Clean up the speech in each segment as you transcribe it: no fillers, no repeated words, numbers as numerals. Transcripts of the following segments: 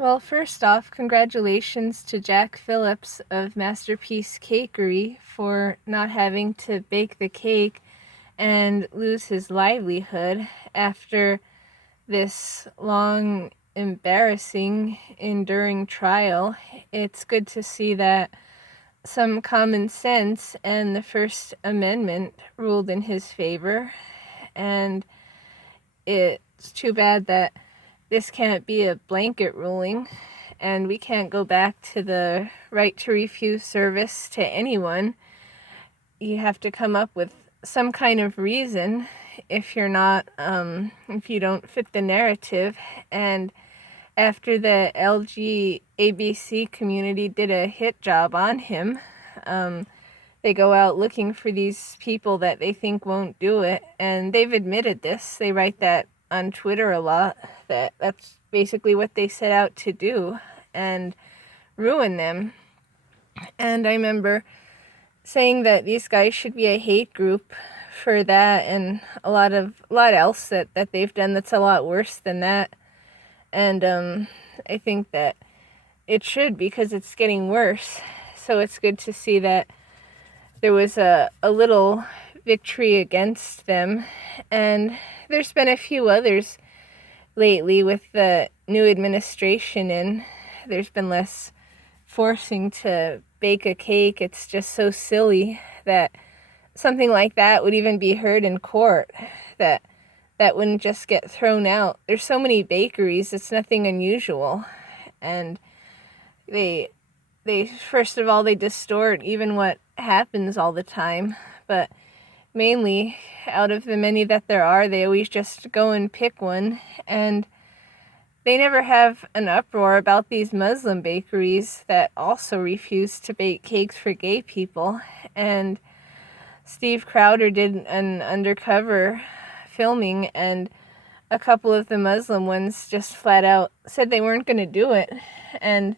Well, first off, congratulations to Jack Phillips of Masterpiece Cakery for not having to bake the cake and lose his livelihood after this long, embarrassing, enduring trial. It's good to see that some common sense and the First Amendment ruled in his favor, and it's too bad that this can't be a blanket ruling, and we can't go back to the right to refuse service to anyone. You have to come up with some kind of reason if you're not, if you don't fit the narrative. And after the Lgtvxyz community did a hit job on him, they go out looking for these people that they think won't do it, and they've admitted this. They write that on Twitter a lot, that's basically what they set out to do, and ruin them. And I remember saying that these guys should be a hate group for that, and a lot else that they've done that's a lot worse than that. And I think that it should, because it's getting worse. So it's good to see that there was a little victory against them. And there's been a few others lately with the new administration in. There's been less forcing to bake a cake. It's just so silly that something like that would even be heard in court, that wouldn't just get thrown out. There's so many bakeries, it's nothing unusual. And they first of all, they distort even what happens all the time, but mainly, out of the many that there are, they always just go and pick one, and they never have an uproar about these Muslim bakeries that also refuse to bake cakes for gay people. And Steve Crowder did an undercover filming, and a couple of the Muslim ones just flat out said they weren't going to do it. And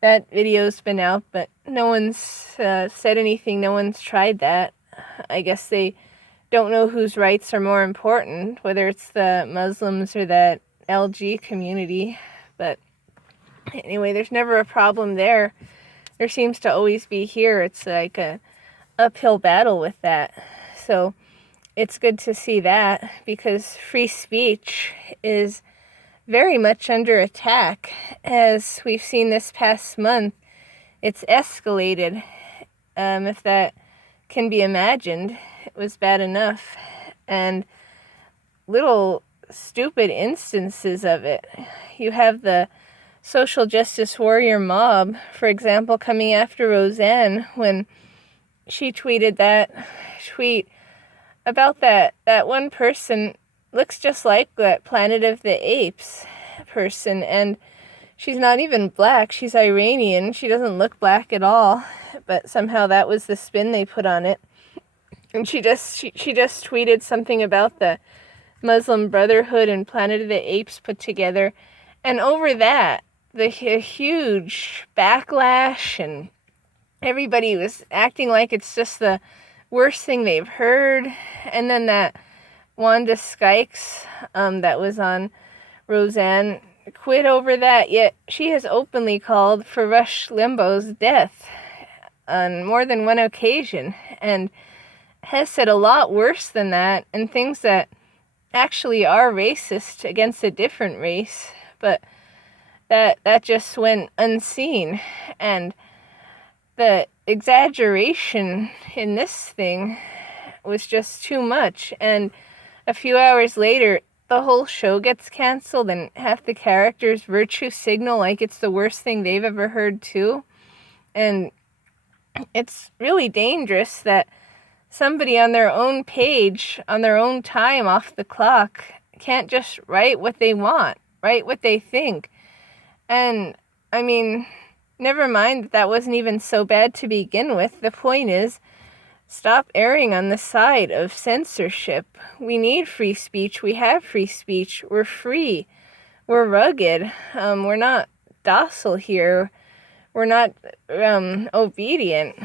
that video's been out, but no one's said anything. No one's tried that. I guess they don't know whose rights are more important, whether it's the Muslims or that LG community. But anyway, there's never a problem there. There seems to always be here. It's like a uphill battle with that. So it's good to see that, because free speech is very much under attack. As we've seen this past month, it's escalated. If that can be imagined, it was bad enough. And little stupid instances of it. You have the social justice warrior mob, for example, coming after Roseanne when she tweeted that tweet about that one person looks just like that Planet of the Apes person, and she's not even black. She's Iranian. She doesn't look black at all, but somehow that was the spin they put on it. And she just tweeted something about the Muslim Brotherhood and Planet of the Apes put together, and over that, the huge backlash, and everybody was acting like it's just the worst thing they've heard. And then that Wanda Skykes that was on Roseanne quit over that, yet she has openly called for Rush Limbaugh's death on more than one occasion, and has said a lot worse than that, and things that actually are racist against a different race, but that just went unseen. And the exaggeration in this thing was just too much. And a few hours later, the whole show gets canceled, and half the characters virtue signal like it's the worst thing they've ever heard too. And it's really dangerous that somebody on their own page, on their own time off the clock, can't just write what they want, write what they think. And I mean, never mind that wasn't even so bad to begin with. The point is, stop erring on the side of censorship. We need free speech. We have free speech. We're free. We're rugged. We're not docile here. We're not obedient.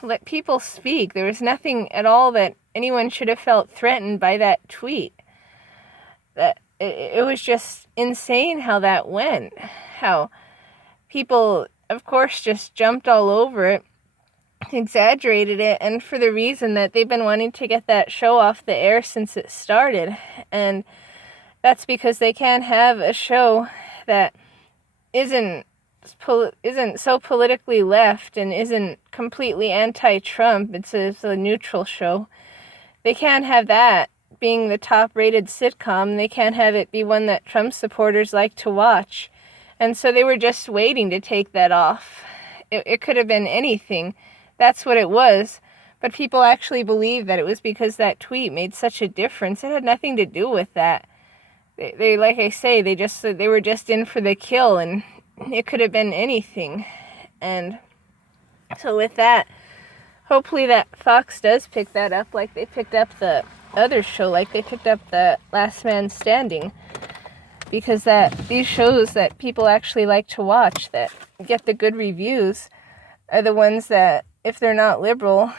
Let people speak. There was nothing at all that anyone should have felt threatened by that tweet. That it was just insane how that went. How people, of course, just jumped all over it, exaggerated it, and for the reason that they've been wanting to get that show off the air since it started. And that's because they can't have a show that isn't so politically left and isn't completely anti-Trump. It's a neutral show. They can't have that being the top-rated sitcom. They can't have it be one that Trump supporters like to watch. And so they were just waiting to take that off. It could have been anything. That's what it was. But people actually believe that it was because that tweet made such a difference. It had nothing to do with that. They like I say, they were just in for the kill, and it could have been anything. And so with that, hopefully that Fox does pick that up like they picked up the other show, like they picked up the Last Man Standing, because these shows that people actually like to watch, that get the good reviews, are the ones that, if they're not liberal,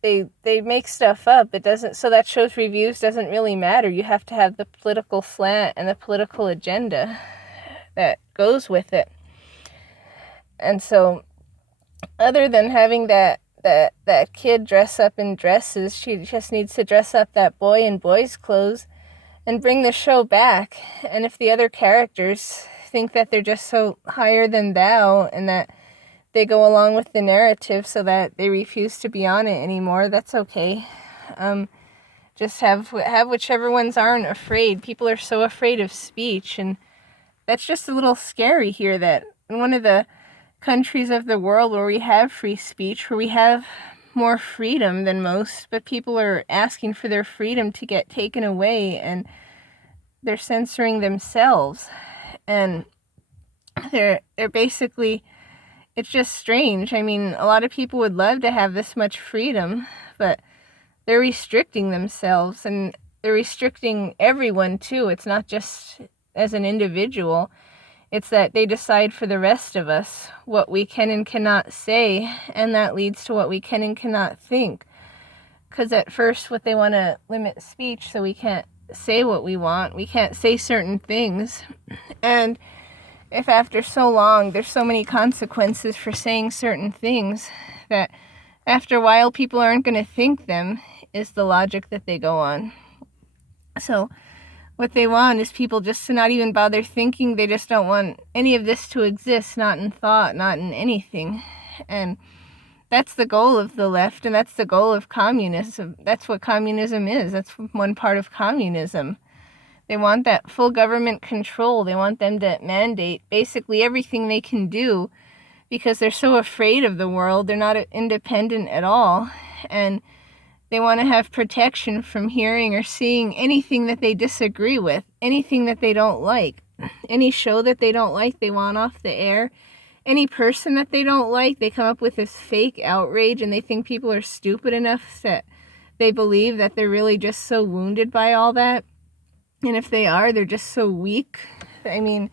they make stuff up. It doesn't, so that show's reviews doesn't really matter. You have to have the political slant and the political agenda that goes with it. And so, other than having that kid dress up in dresses, she just needs to dress up that boy in boy's clothes and bring the show back. And if the other characters think that they're just so higher than thou and that they go along with the narrative so that they refuse to be on it anymore, that's okay. Just have whichever ones aren't afraid. People are so afraid of speech, and that's just a little scary here, that in one of the countries of the world where we have free speech, where we have more freedom than most, but people are asking for their freedom to get taken away, and they're censoring themselves, and they're basically, it's just strange. I mean, a lot of people would love to have this much freedom, but they're restricting themselves, and they're restricting everyone too. It's not just as an individual. It's that they decide for the rest of us what we can and cannot say, and that leads to what we can and cannot think. Because at first, what they want to limit speech so we can't say what we want. We can't say certain things. And if after so long there's so many consequences for saying certain things, that after a while people aren't going to think them, is the logic that they go on. So what they want is people just to not even bother thinking. They just don't want any of this to exist, not in thought, not in anything. And that's the goal of the left, and that's the goal of communism. That's what communism is. That's one part of communism. They want that full government control. They want them to mandate basically everything they can do, because they're so afraid of the world. They're not independent at all. And they want to have protection from hearing or seeing anything that they disagree with, anything that they don't like. Any show that they don't like, they want off the air. Any person that they don't like, they come up with this fake outrage, and they think people are stupid enough that they believe that they're really just so wounded by all that. And if they are, they're just so weak. I mean,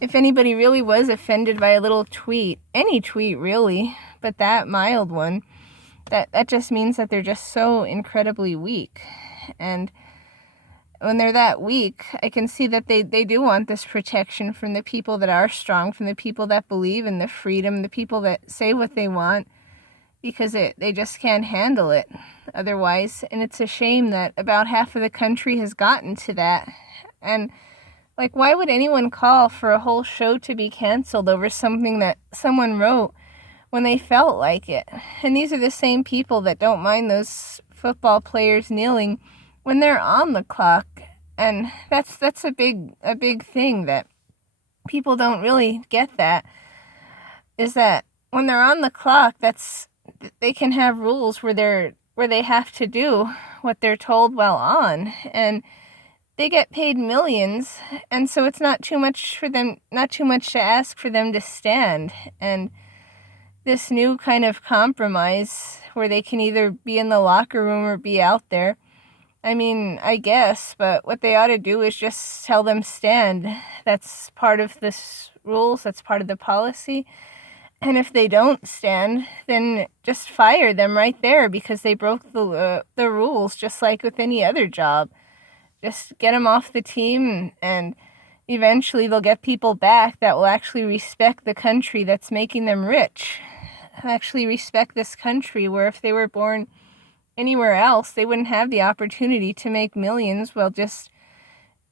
if anybody really was offended by a little tweet, any tweet really, but that mild one, that just means that they're just so incredibly weak. And when they're that weak, I can see that they do want this protection from the people that are strong, from the people that believe in the freedom, the people that say what they want, because they just can't handle it otherwise. And it's a shame that about half of the country has gotten to that. And like, why would anyone call for a whole show to be canceled over something that someone wrote when they felt like it? And these are the same people that don't mind those football players kneeling when they're on the clock. And that's a big thing that people don't really get, that is that when they're on the clock, they can have rules where they have to do what they're told while on, and they get paid millions, and so it's not too much to ask for them to stand. And this new kind of compromise where they can either be in the locker room or be out there, I mean, I guess, but what they ought to do is just tell them stand. That's part of this rules, that's part of the policy. And if they don't stand, then just fire them right there, because they broke the rules, just like with any other job. Just get them off the team and eventually they'll get people back that will actually respect the country that's making them rich, actually respect this country, where if they were born anywhere else, they wouldn't have the opportunity to make millions while just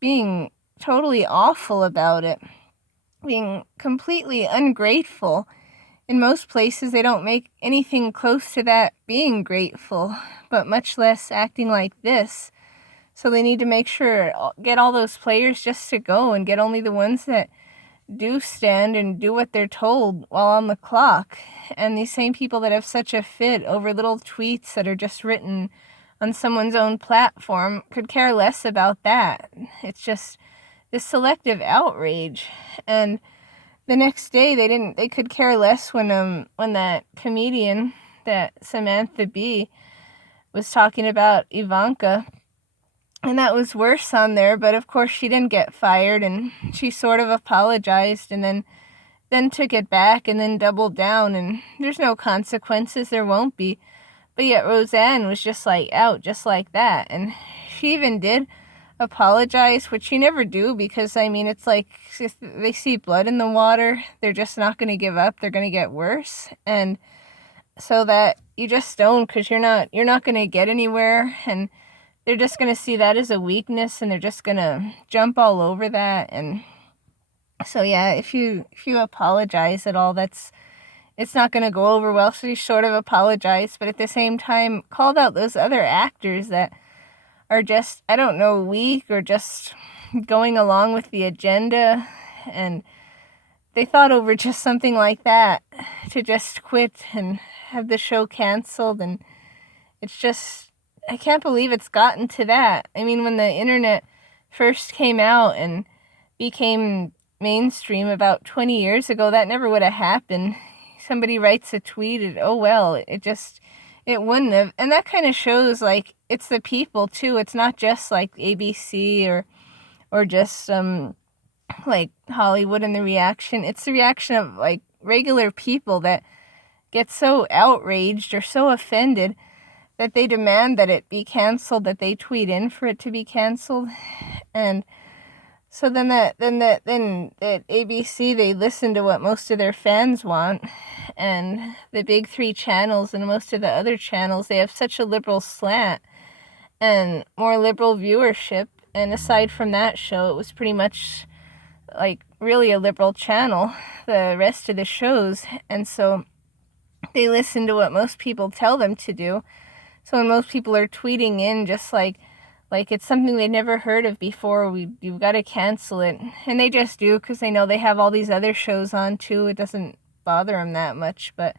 being totally awful about it, being completely ungrateful. In most places, they don't make anything close to that being grateful, but much less acting like this. So they need to make sure, get all those players just to go and get only the ones that do stand and do what they're told while on the clock. And these same people that have such a fit over little tweets that are just written on someone's own platform could care less about that. It's just this selective outrage. And the next day they could care less when that comedian, that Samantha Bee, was talking about Ivanka. And that was worse on there, but of course she didn't get fired, and she sort of apologized and then took it back and then doubled down, and there's no consequences, there won't be. But yet Roseanne was just like out just like that, and she even did apologize, which you never do, because I mean, it's like if they see blood in the water, they're just not going to give up, they're going to get worse. And so that you just don't, because you're not going to get anywhere, and they're just going to see that as a weakness, and they're just going to jump all over that. And so yeah, if you apologize at all, it's not going to go over well. So you sort of apologize, but at the same time called out those other actors that are just, I don't know, weak or just going along with the agenda, and they thought over just something like that to just quit and have the show canceled. And it's just, I can't believe it's gotten to that. I mean, when the internet first came out and became mainstream about 20 years ago, that never would have happened. Somebody writes a tweet and oh well, it wouldn't have. And that kind of shows, like, it's the people too. It's not just like ABC or just like Hollywood and the reaction. It's the reaction of like regular people that get so outraged or so offended that they demand that it be canceled, that they tweet in for it to be canceled. And so then at ABC, they listen to what most of their fans want. And the big three channels and most of the other channels, they have such a liberal slant and more liberal viewership. And aside from that show, it was pretty much like really a liberal channel, the rest of the shows. And so they listen to what most people tell them to do. So when most people are tweeting in just like it's something they never heard of before, you've got to cancel it. And they just do, because they know they have all these other shows on too. It doesn't bother them that much. But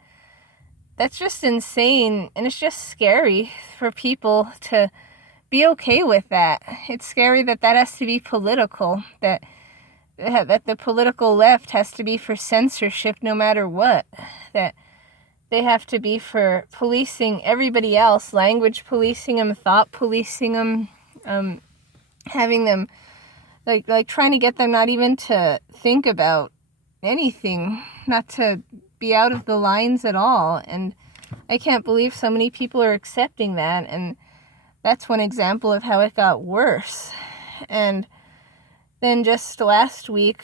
that's just insane. And it's just scary for people to be okay with that. It's scary that has to be political, that the political left has to be for censorship no matter what, that they have to be for policing everybody else, language policing them, thought policing them, having them, like trying to get them not even to think about anything, not to be out of the lines at all. And I can't believe so many people are accepting that, and that's one example of how it got worse. And then just last week,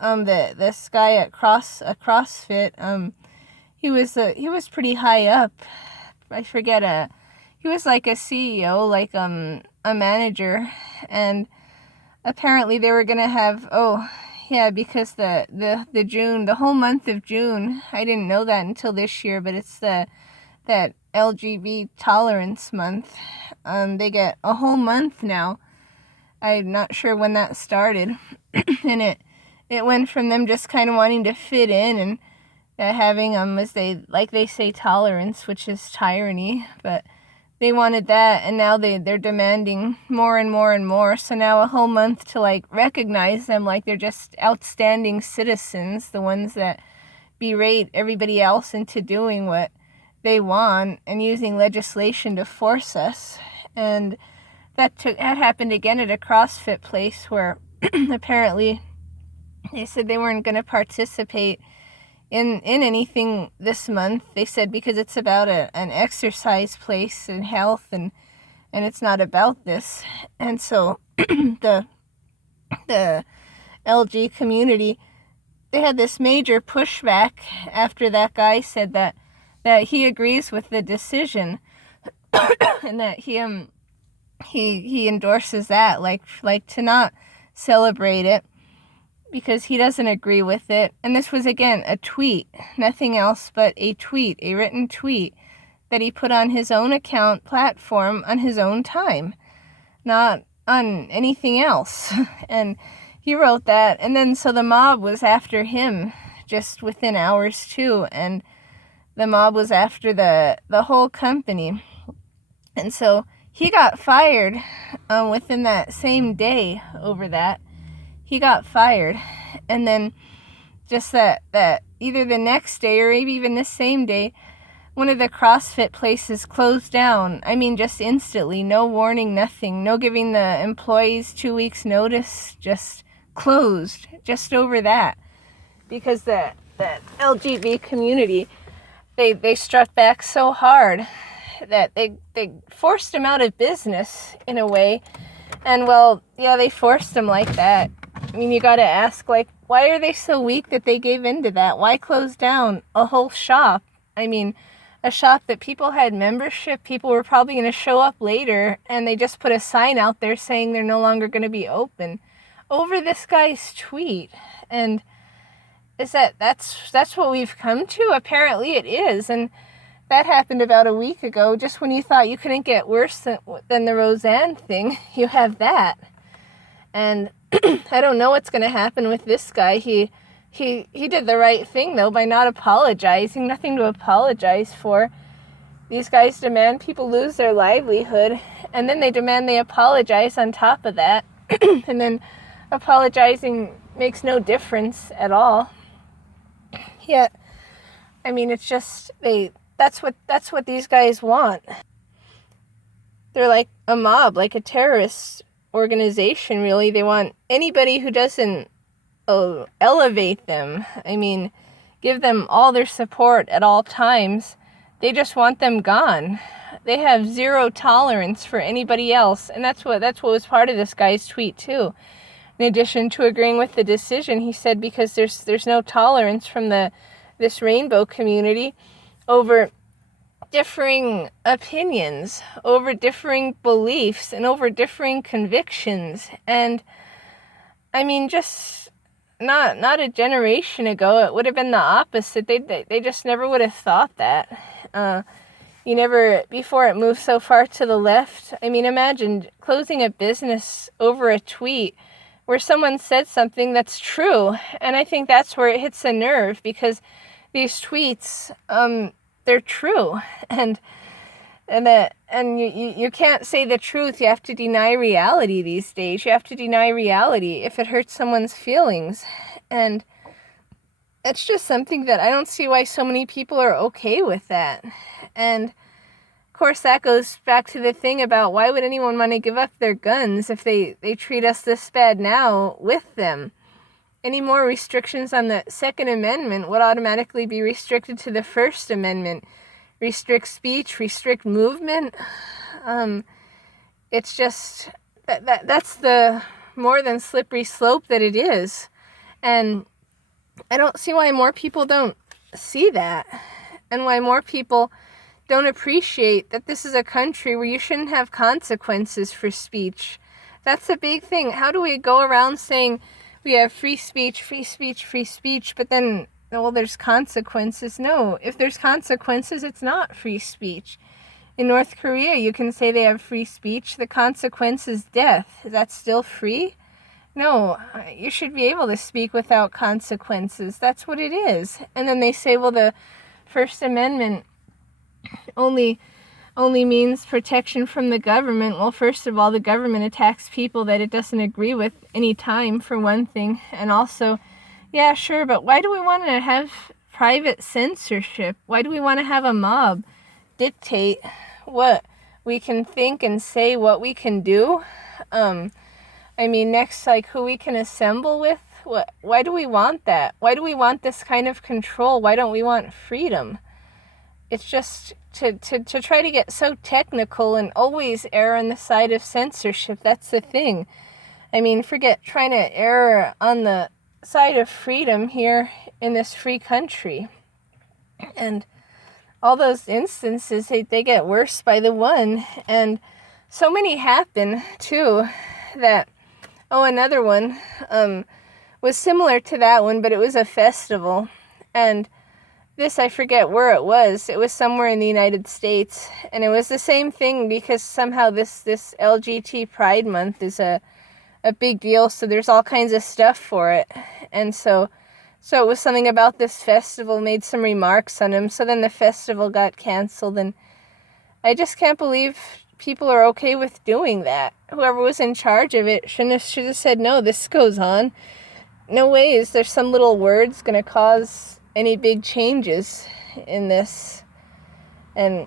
this guy at CrossFit, he was pretty high up. I forget, he was like a CEO, like a manager, and apparently they were gonna have, because the whole month of June, I didn't know that until this year, but it's that LGBT tolerance month. They get a whole month now. I'm not sure when that started, and it went from them just kind of wanting to fit in and having as they say tolerance, which is tyranny, but they wanted that, and now they're demanding more and more and more. So now a whole month to like recognize them like they're just outstanding citizens, the ones that berate everybody else into doing what they want and using legislation to force us. And that happened again at a CrossFit place where apparently they said they weren't going to participate in anything this month. They said because it's about an exercise place and health, and it's not about this. And so the LG community, they had this major pushback after that guy said that he agrees with the decision and that he endorses that, like to not celebrate it because he doesn't agree with it. And this was, again, a tweet, nothing else but a tweet, a written tweet that he put on his own account platform on his own time, not on anything else. And he wrote that, and then so the mob was after him just within hours too, and the mob was after the whole company. And so he got fired within that same day over that. He got fired. And then just that either the next day or maybe even the same day, one of the CrossFit places closed down. I mean, just instantly, no warning, nothing, no giving the employees 2 weeks notice, just closed just over that. Because that LGB community, they struck back so hard that they forced him out of business in a way. And well, yeah, they forced him like that. I mean, you got to ask, like, why are they so weak that they gave in to that? Why close down a whole shop? I mean, a shop that people had membership, people were probably going to show up later, and they just put a sign out there saying they're no longer going to be open over this guy's tweet. And is that's what we've come to? Apparently it is. And that happened about a week ago, just when you thought you couldn't get worse than the Roseanne thing. You have that. And I don't know what's going to happen with this guy. He did the right thing, though, by not apologizing. Nothing to apologize for. These guys demand people lose their livelihood, and then they demand they apologize on top of that. And then apologizing makes no difference at all. Yet, I mean, it's just that's what these guys want. They're like a mob, like a terrorist organization, really. They want anybody who doesn't elevate them. I mean, give them all their support at all times. They just want them gone. They have zero tolerance for anybody else, and that's what was part of this guy's tweet too. In addition to agreeing with the decision, he said because there's no tolerance from this rainbow community over differing opinions, over differing beliefs, and over differing convictions. And I mean, just not a generation ago, it would have been the opposite. They just never would have thought that. Before it moved so far to the left. I mean, imagine closing a business over a tweet where someone said something that's true. And I think that's where it hits a nerve, because these tweets, they're true. And you can't say the truth. You have to deny reality these days. You have to deny reality if it hurts someone's feelings. And it's just something that I don't see why so many people are okay with that. And of course, that goes back to the thing about why would anyone want to give up their guns if they treat us this bad now with them? Any more restrictions on the Second Amendment would automatically be restricted to the First Amendment. Restrict speech, restrict movement. It's just that's the more than slippery slope that it is. And I don't see why more people don't see that, and why more people don't appreciate that this is a country where you shouldn't have consequences for speech. That's a big thing. How do we go around saying we have free speech, free speech, free speech, but then, well, there's consequences? No, if there's consequences, it's not free speech. In North Korea, you can say they have free speech. The consequence is death. Is that still free? No, you should be able to speak without consequences. That's what it is. And then they say, well, the First Amendment only means protection from the government. Well, first of all, the government attacks people that it doesn't agree with any time, for one thing. And also, yeah, sure, but why do we want to have private censorship? Why do we want to have a mob dictate what we can think and say, what we can do? I mean, next, like, who we can assemble with? Why do we want that? Why do we want this kind of control? Why don't we want freedom? It's just to try to get so technical and always err on the side of censorship. That's the thing. I mean, forget trying to err on the side of freedom here in this free country. And all those instances, they get worse by the one. And so many happen, too, that, another one was similar to that one, but it was a festival. And this, I forget where it was. It was somewhere in the United States. And it was the same thing because somehow this LGBT Pride Month is a big deal. So there's all kinds of stuff for it. And so it was something about this festival, made some remarks on him. So then the festival got canceled. And I just can't believe people are okay with doing that. Whoever was in charge of it should have said, no, this goes on. No way is there some little words going to cause any big changes in this. And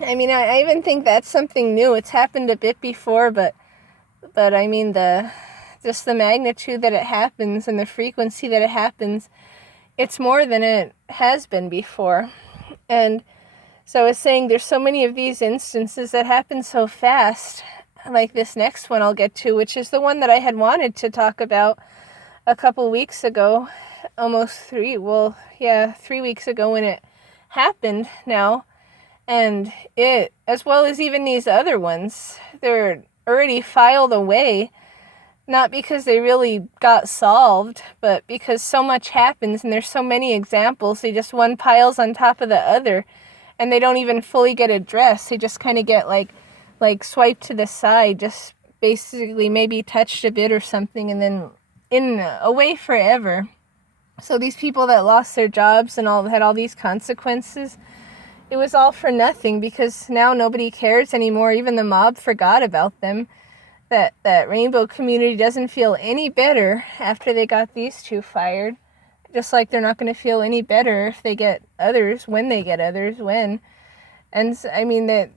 I mean, I even think that's something new. It's happened a bit before, but I mean, just the magnitude that it happens and the frequency that it happens, it's more than it has been before. And so I was saying there's so many of these instances that happen so fast, like this next one I'll get to, which is the one that I had wanted to talk about a couple weeks ago, 3 weeks ago when it happened now. And it, as well as even these other ones, they're already filed away, not because they really got solved, but because so much happens and there's so many examples, they just one piles on top of the other, and they don't even fully get addressed. They just kind of get like swiped to the side, just basically maybe touched a bit or something, and then away forever. So these people that lost their jobs and had all these consequences, it was all for nothing because now nobody cares anymore. Even the mob forgot about them. That rainbow community doesn't feel any better after they got these two fired. Just like they're not going to feel any better if they get others, when they get others, when. And I mean, that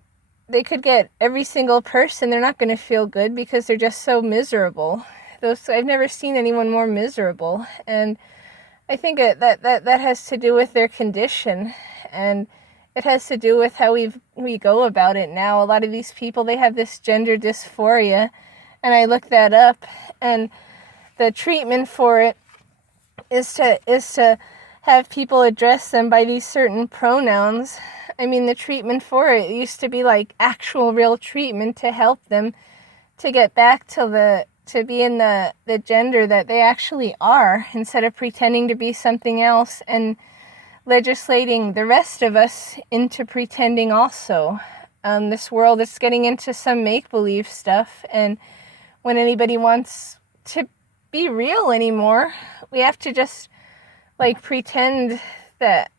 they could get every single person. They're not going to feel good because they're just so miserable. I've never seen anyone more miserable. And I think that has to do with their condition. And it has to do with how we go about it now. A lot of these people, they have this gender dysphoria, and I looked that up, and the treatment for it is to have people address them by these certain pronouns. I mean, the treatment for it used to be like actual real treatment to help them to get back to be in the gender that they actually are, instead of pretending to be something else and legislating the rest of us into pretending also. This world is getting into some make-believe stuff, and when anybody wants to be real anymore, we have to just pretend that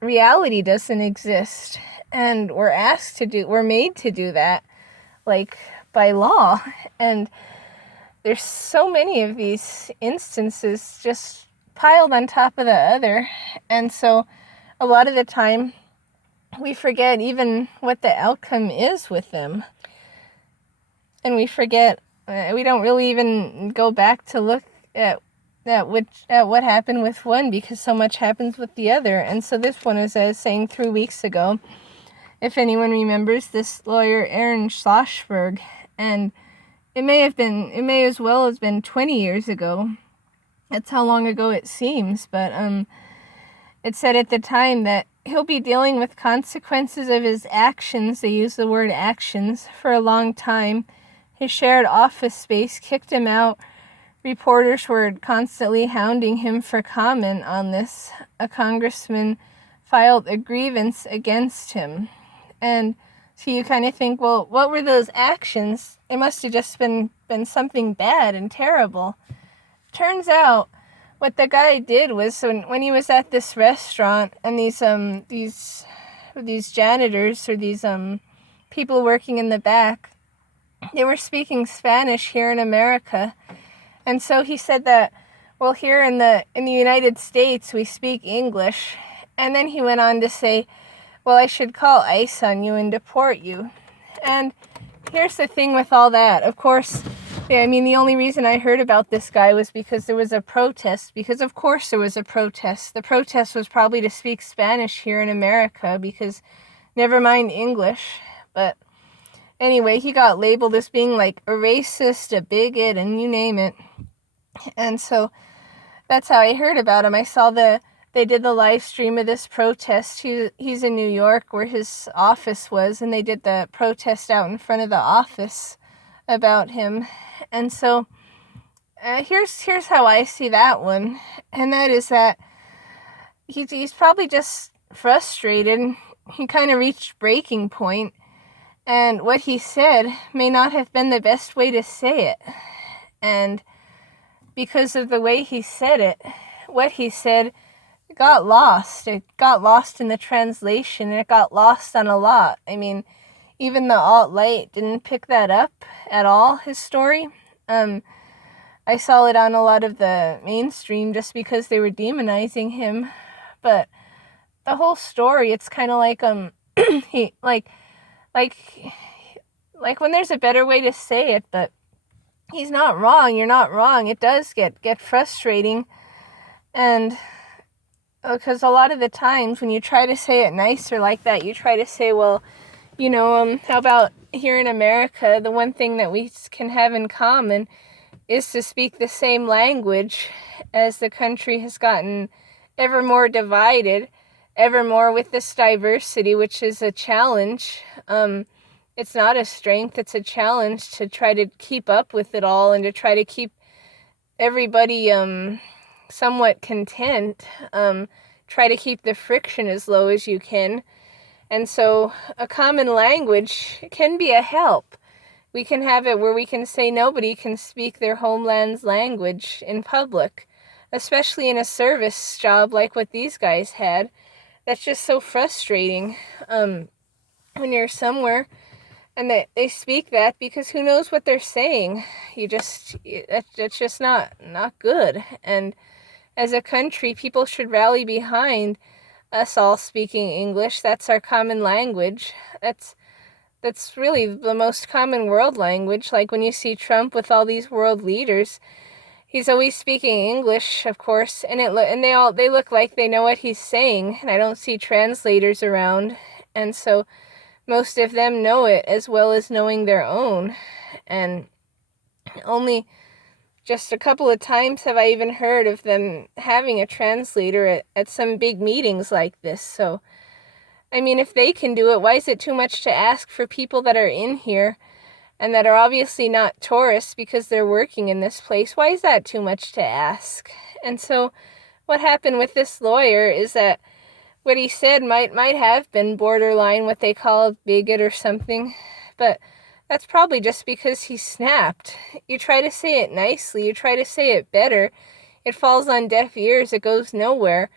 reality doesn't exist, and we're made to do that, by law. And there's so many of these instances just piled on top of the other, and so a lot of the time we forget even what the outcome is with them, and we forget, we don't really even go back to look at what happened with one, because so much happens with the other. And so this one, as I was saying 3 weeks ago, if anyone remembers this lawyer Aaron Schlossberg, and it may as well have been 20 years ago. That's how long ago it seems, but it said at the time that he'll be dealing with consequences of his actions, they use the word actions, for a long time. His shared office space kicked him out. Reporters were constantly hounding him for comment on this. A congressman filed a grievance against him. And so you kind of think, well, what were those actions? It must have just been something bad and terrible. Turns out what the guy did was, when he was at this restaurant, and these janitors, or these people working in the back, they were speaking Spanish here in America. And so he said that, well, here in the United States we speak English. And then he went on to say, well, I should call ICE on you and deport you. And here's the thing with all that. Of course, I mean, the only reason I heard about this guy was because there was a protest. Because of course there was a protest. The protest was probably to speak Spanish here in America, because never mind English. But anyway, he got labeled as being like a racist, a bigot, and you name it. And so that's how I heard about him. I saw they did the live stream of this protest. He's in New York where his office was, and they did the protest out in front of the office about him. And so here's how I see that one, and that is that he's probably just frustrated. He kind of reached breaking point, and what he said may not have been the best way to say it. And because of the way he said it, what he said got lost. It got lost in the translation, and it got lost on a lot. I mean, even the alt-right didn't pick that up at all, his story. I saw it on a lot of the mainstream just because they were demonizing him. But the whole story, it's kind of like, he, like when there's a better way to say it, but he's not wrong, you're not wrong. It does get frustrating. And because a lot of the times when you try to say it nicer like that, you try to say, well, how about here in America, the one thing that we can have in common is to speak the same language. As the country has gotten ever more divided, ever more with this diversity, which is a challenge. It's not a strength, it's a challenge to try to keep up with it all and to try to keep everybody somewhat content. Try to keep the friction as low as you can. And so a common language can be a help. We can have it where we can say nobody can speak their homeland's language in public, especially in a service job like what these guys had. That's just so frustrating when you're somewhere and they speak that, because who knows what they're saying. That's just not good. And as a country, people should rally behind us all speaking English. That's our common language. That's really the most common world language. Like when you see Trump with all these world leaders, he's always speaking English, of course, and they look like they know what he's saying, and I don't see translators around, and so most of them know it as well as knowing their own. And only just a couple of times have I even heard of them having a translator at some big meetings like this. So I mean, if they can do it, why is it too much to ask for people that are in here and that are obviously not tourists because they're working in this place? Why is that too much to ask? And so what happened with this lawyer is that what he said might have been borderline what they call a bigot or something, but that's probably just because he snapped. You try to say it nicely, you try to say it better, it falls on deaf ears, it goes nowhere.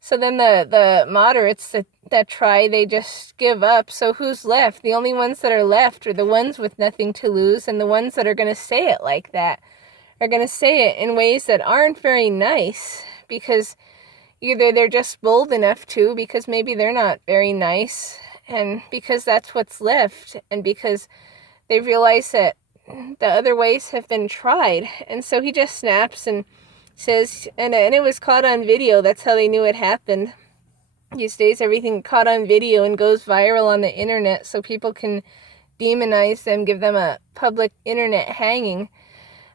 So then the moderates that try, they just give up. So who's left? The only ones that are left are the ones with nothing to lose, and the ones that are going to say it like that are going to say it in ways that aren't very nice, because either they're just bold enough to, because maybe they're not very nice, and because that's what's left, and because they realize that the other ways have been tried. And so he just snaps and says, and it was caught on video. That's how they knew it happened. These days, everything caught on video and goes viral on the internet, so people can demonize them, give them a public internet hanging.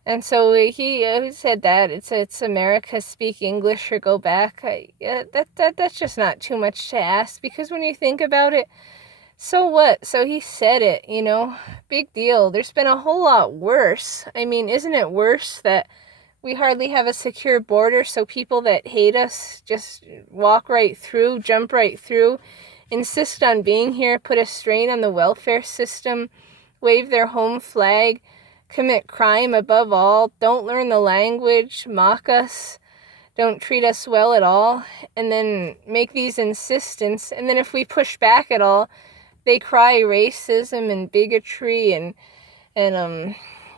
And so he said that it's America, speak English or go back. That's just not too much to ask, because when you think about it, so what? So he said it, big deal. There's been a whole lot worse. I mean, isn't it worse that we hardly have a secure border, so people that hate us just walk right through, jump right through, insist on being here, put a strain on the welfare system, wave their home flag, commit crime above all, don't learn the language, mock us, don't treat us well at all, and then make these insistence. And then if we push back at all, they cry racism and bigotry and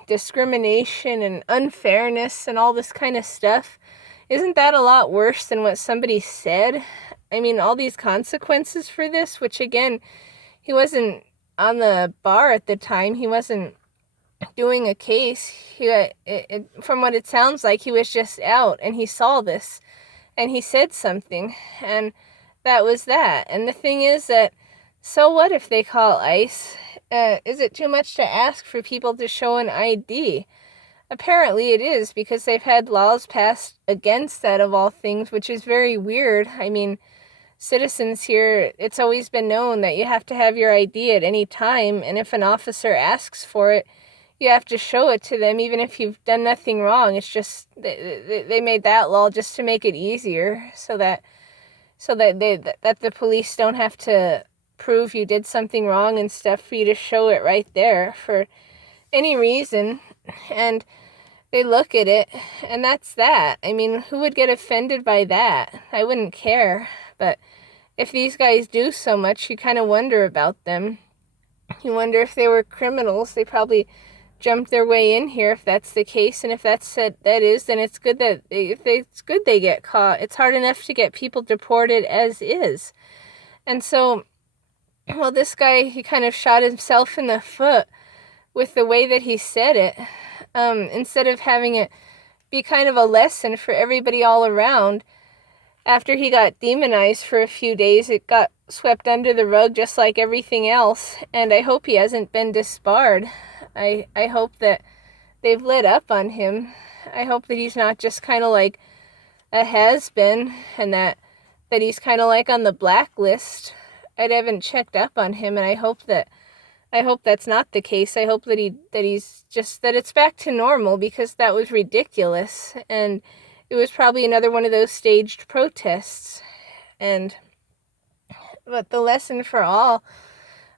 discrimination and unfairness and all this kind of stuff. Isn't that a lot worse than what somebody said? I mean, all these consequences for this, which again, he wasn't on the bar at the time. He wasn't doing a case. From what it sounds like, he was just out and he saw this and he said something, and that was that. And the thing is that, so what if they call ICE is it too much to ask for people to show an ID? Apparently it is, because they've had laws passed against that, of all things, which is very weird. I mean, citizens here, it's always been known that you have to have your ID at any time, and if an officer asks for it, you have to show it to them, even if you've done nothing wrong. It's just, they made that law just to make it easier, so that the police don't have to prove you did something wrong and stuff, for you to show it right there for any reason. And they look at it, and that's that. I mean, who would get offended by that? I wouldn't care. But if these guys do so much, you kind of wonder about them. You wonder if they were criminals. They probably jumped their way in here, if that's the case. And if that is, then it's good that it's good they get caught. It's hard enough to get people deported as is. And so, well, this guy, he kind of shot himself in the foot with the way that he said it. Instead of having it be kind of a lesson for everybody all around. After he got demonized for a few days, it got swept under the rug just like everything else. And I hope he hasn't been disbarred. I hope that they've let up on him. I hope that he's not just kind of like a has-been, and that he's kind of like on the blacklist. I haven't checked up on him, and I hope that's not the case. I hope that it's back to normal, because that was ridiculous, and it was probably another one of those staged protests. But the lesson for all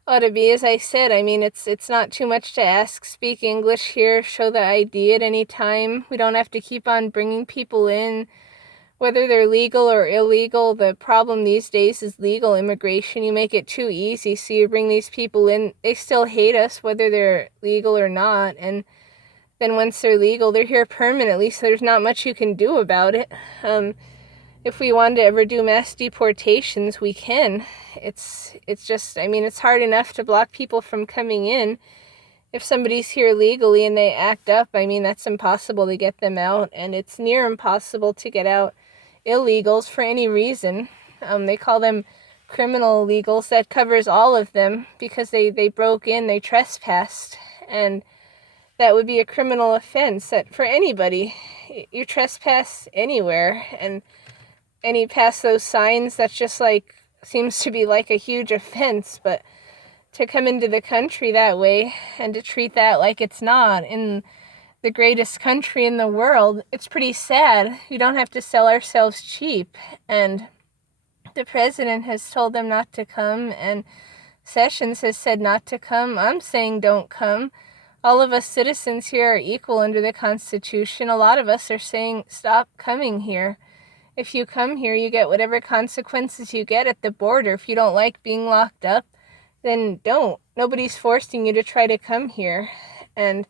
ought to be, as I said, I mean, it's not too much to ask. Speak English here, show the ID at any time. We don't have to keep on bringing people in, whether they're legal or illegal. The problem these days is legal immigration. You make it too easy, so you bring these people in. They still hate us, whether they're legal or not. And then once they're legal, they're here permanently, so there's not much you can do about it. If we wanted to ever do mass deportations, we can. It's just, I mean, it's hard enough to block people from coming in. If somebody's here legally and they act up, I mean, that's impossible to get them out, and it's near impossible to get out illegals for any reason. They call them criminal illegals. That covers all of them, because they broke in, they trespassed, and that would be a criminal offense. That for anybody, you trespass anywhere, and you pass those signs, that's just like, seems to be like a huge offense. But to come into the country that way, and to treat that like it's not, in the greatest country in the world, it's pretty sad. You don't have to sell ourselves cheap. And the president has told them not to come, and Sessions has said not to come. I'm saying don't come. All of us citizens here are equal under the Constitution. A lot of us are saying stop coming here. If you come here, you get whatever consequences you get at the border. If you don't like being locked up, then don't. Nobody's forcing you to try to come here. And